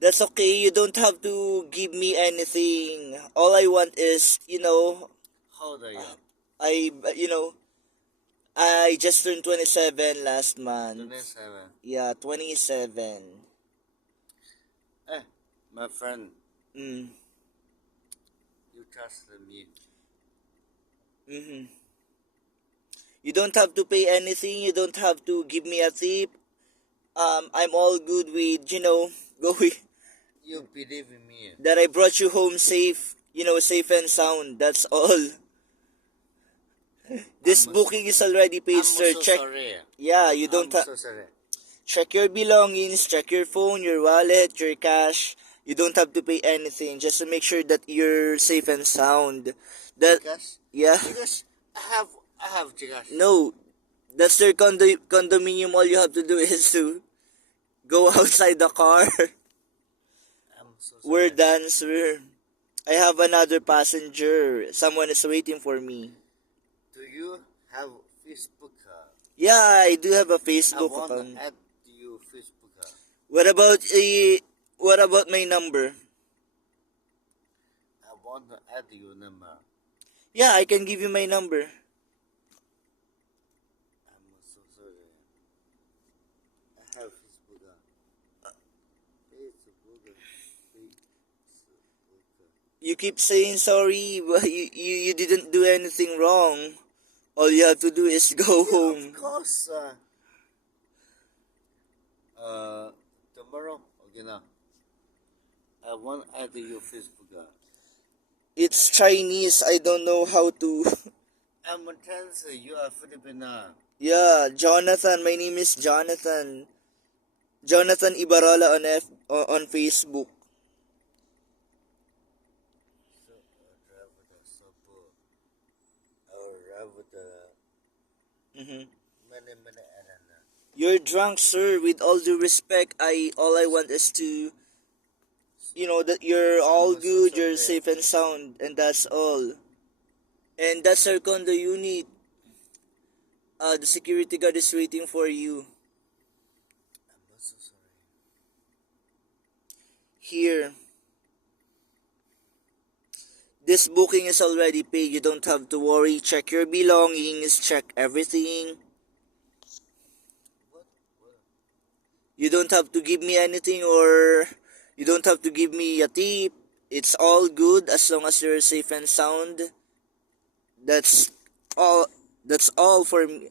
That's okay. You don't have to give me anything. All I want is, How old are you? I, you know, I just turned 27 last month. 27. Yeah, 27. Eh, my friend, Mm. you trust me. Mm-hmm. You don't have to pay anything. You don't have to give me a tip. I'm all good with, going You believe in me. that I brought you home safe, safe and sound. That's all. This booking is already paid, I'm sir. so Check. sorry. Yeah, you don't I'm so sorry. check your belongings, check your phone, your wallet, your cash. You don't have to pay anything just to make sure that you're safe and sound. That Because, yeah. because I have because. No, that's their condominium. All you have to do is to go outside the car. I'm so We're sorry. done, sir. I have another passenger. Someone is waiting for me. Do you have Facebook? Yeah, I do have a I Facebook want to account. add you Facebook. What about what about my number? I want to add your number. Yeah, I can give you my number. I'm so sorry. I have Facebook. Facebook. You keep saying sorry, but you didn't do anything wrong. All you have to do is go Yeah, of home. course. Tomorrow, okay now. I want to add your Facebook. It's Chinese. I don't know how to. I'm tense. You are Filipina. Yeah, Jonathan. My name is Jonathan. Jonathan Ibarola on Facebook. So, drive the sopo. Or drive the Hmm. many arena. You're drunk, sir. With all due respect, all I want is to, that you're all I'm so good, you're sorry. safe and sound, and that's all. And that's our condo unit. The security guard is waiting for you I'm so sorry. here. This booking is already paid. You don't have to worry. Check your belongings, check everything. What? You don't have to give me anything, or you don't have to give me a tip. It's all good as long as you're safe and sound. That's all. That's all for me.